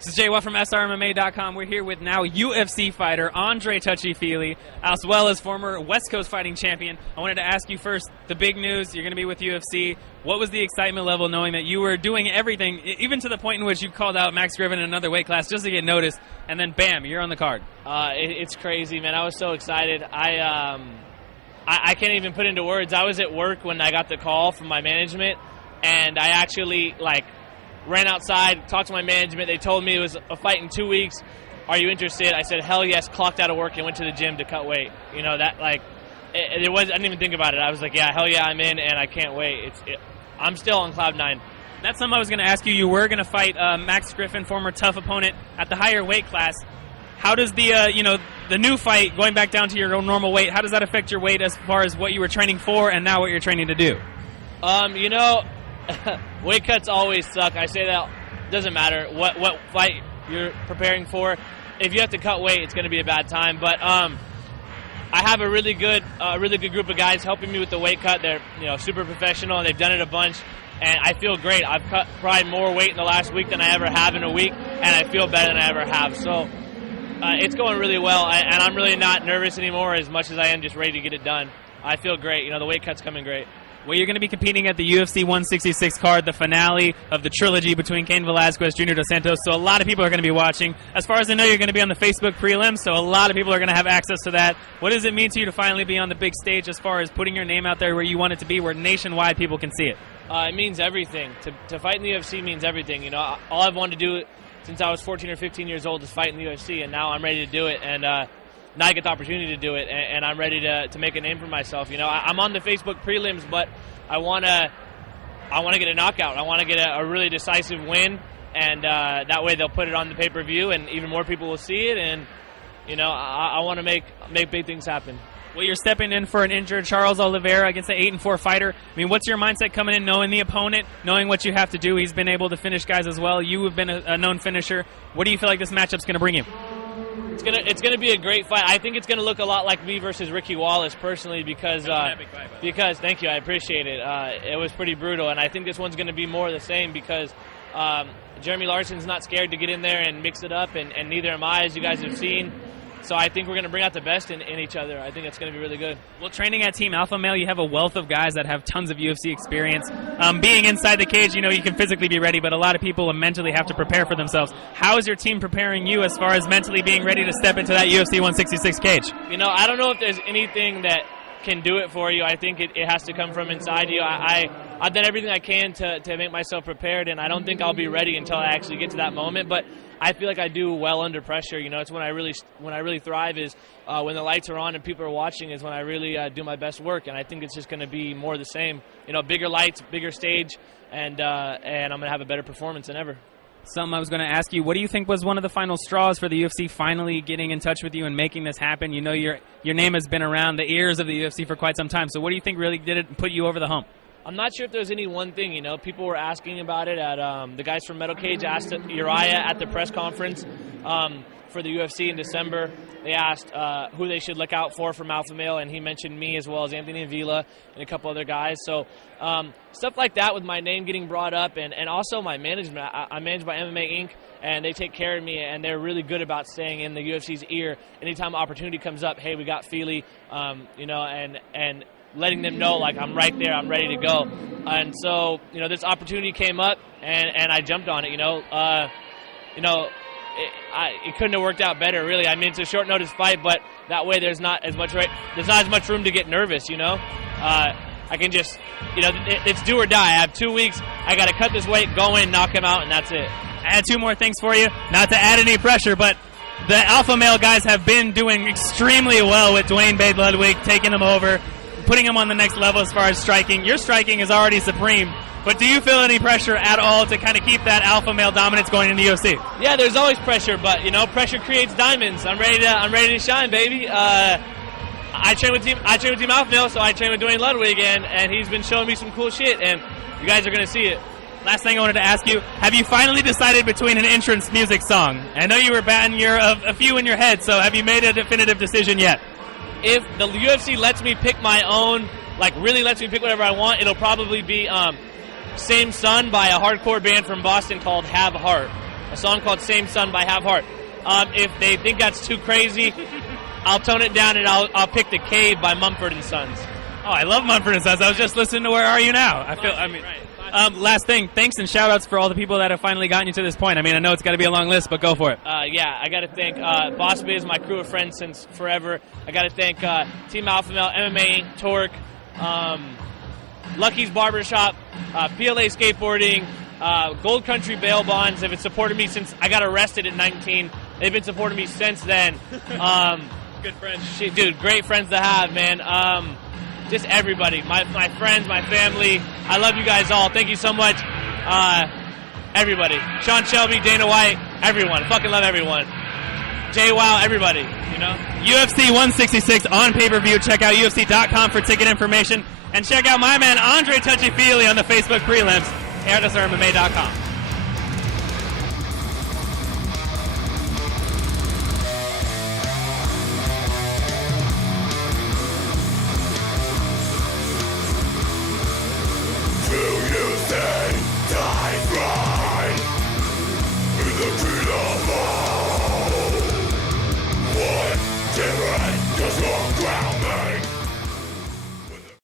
This is Jay Watt from SRMMA.com. We're here with now UFC fighter Andre Touchy Fili, as well as former West Coast fighting champion. I wanted to ask you first, the big news, you're going to be with UFC. What was the excitement level knowing that you were doing everything, even to the point in which you called out Max Griffin in another weight class just to get noticed, and then bam, you're on the card? It's crazy, man. I was so excited. I can't even put into words. I was at work when I got the call from my management, and I actually, ran outside, talked to my management. They told me it was a fight in 2 weeks. Are you interested? I said, hell yes, clocked out of work and went to the gym to cut weight. You know, that, I didn't even think about it. I was like, yeah, hell yeah, I'm in, and I can't wait. I'm still on cloud nine. That's something I was going to ask you. You were going to fight Max Griffin, former tough opponent, at the higher weight class. How does the new fight, going back down to your own normal weight, how does that affect your weight as far as what you were training for and now what you're training to do? Weight cuts always suck. I say that doesn't matter what fight you're preparing for. If you have to cut weight, it's going to be a bad time. But I have a really good group of guys helping me with the weight cut. They're super professional and they've done it a bunch, and I feel great. I've cut probably more weight in the last week than I ever have in a week, and I feel better than I ever have. So it's going really well, and I'm really not nervous anymore as much as I am just ready to get it done. I feel great. The weight cut's coming great. Well, you're going to be competing at the UFC 166 card, the finale of the trilogy between Cain Velasquez, Junior Dos Santos, so a lot of people are going to be watching. As far as I know, you're going to be on the Facebook prelims, so a lot of people are going to have access to that. What does it mean to you to finally be on the big stage as far as putting your name out there where you want it to be, where nationwide people can see it? It means everything. To fight in the UFC means everything. All I've wanted to do since I was 14 or 15 years old is fight in the UFC, and now I'm ready to do it. And now I get the opportunity to do it, and I'm ready to make a name for myself. I'm on the Facebook prelims, but I want to get a knockout. I want to get a really decisive win, and that way they'll put it on the pay-per-view, and even more people will see it. And I want to make big things happen. Well, you're stepping in for an injured Charles Oliveira against an 8-4 fighter. I mean, what's your mindset coming in, knowing the opponent, knowing what you have to do? He's been able to finish guys as well. You have been a known finisher. What do you feel like this matchup's going to bring you? It's gonna be a great fight. I think it's gonna look a lot like me versus Ricky Wallace personally because thank you, I appreciate it. It was pretty brutal, and I think this one's gonna be more of the same because Jeremy Larson's not scared to get in there and mix it up, and neither am I, as you guys have seen. So I think we're going to bring out the best in each other. I think it's going to be really good. Well, training at Team Alpha Male, you have a wealth of guys that have tons of UFC experience. Being inside the cage, you can physically be ready, but a lot of people mentally have to prepare for themselves. How is your team preparing you as far as mentally being ready to step into that UFC 166 cage? I don't know if there's anything that can do it for you. I think it has to come from inside you. I've done everything I can to make myself prepared, and I don't think I'll be ready until I actually get to that moment. But I feel like I do well under pressure. It's when I really thrive is when the lights are on and people are watching is when I really do my best work. And I think it's just going to be more of the same. Bigger lights, bigger stage, and I'm going to have a better performance than ever. Something I was going to ask you, what do you think was one of the final straws for the UFC finally getting in touch with you and making this happen? Your name has been around the ears of the UFC for quite some time. So what do you think really did it and put you over the hump? I'm not sure if there's any one thing. People were asking about it at the guys from Metal Cage asked Uriah at the press conference for the UFC in December. They asked who they should look out for from Alpha Male, and he mentioned me as well as Anthony Avila and a couple other guys. So stuff like that with my name getting brought up, and also my management. I'm managed by MMA Inc., and they take care of me, and they're really good about staying in the UFC's ear. Anytime opportunity comes up, hey, we got Fili, and letting them know, I'm right there, I'm ready to go. And so, this opportunity came up, and I jumped on it, it couldn't have worked out better, really. I mean, it's a short notice fight, but that way there's not as much room to get nervous, I can just, it's do or die. I have 2 weeks, I got to cut this weight, go in, knock him out, and that's it. I had two more things for you, not to add any pressure, but the Alpha Male guys have been doing extremely well with Dwayne Bade Ludwig, taking them over, putting him on the next level as far as striking. Your striking is already supreme, but do you feel any pressure at all to kind of keep that Alpha Male dominance going in the UFC? Yeah, there's always pressure, but pressure creates diamonds. I'm ready to shine, baby. I train with Team Alpha Male, so I train with Dwayne Ludwig, and he's been showing me some cool shit, and you guys are gonna see it. Last thing I wanted to ask you, have you finally decided between an entrance music song? I know you were batting a few in your head, so have you made a definitive decision yet? If the UFC lets me pick my own, really lets me pick whatever I want, it'll probably be Same Sun by a hardcore band from Boston called Have Heart. a song called Same Sun by Have Heart. If they think that's too crazy, I'll tone it down and I'll pick The Cave by Mumford & Sons. Oh, I love Mumford & Sons. I was just listening to Where Are You Now? Last thing, thanks and shout-outs for all the people that have finally gotten you to this point. I mean, I know it's got to be a long list, but go for it. Yeah, I got to thank Boss Biz, my crew of friends since forever. I got to thank Team Alpha Male, MMA, Torque, Lucky's Barbershop, PLA Skateboarding, Gold Country Bail Bonds. They've been supporting me since I got arrested at 19. They've been supporting me since then. Good friends. Dude, great friends to have, man. Just everybody, my friends, my family. I love you guys all. Thank you so much. Everybody. Sean Shelby, Dana White, everyone. Fucking love everyone. JWoww, everybody, you know? UFC 166 on pay-per-view. Check out UFC.com for ticket information. And check out my man, Andre Touchy Fili, on the Facebook prelims. AirDesarMMA.com.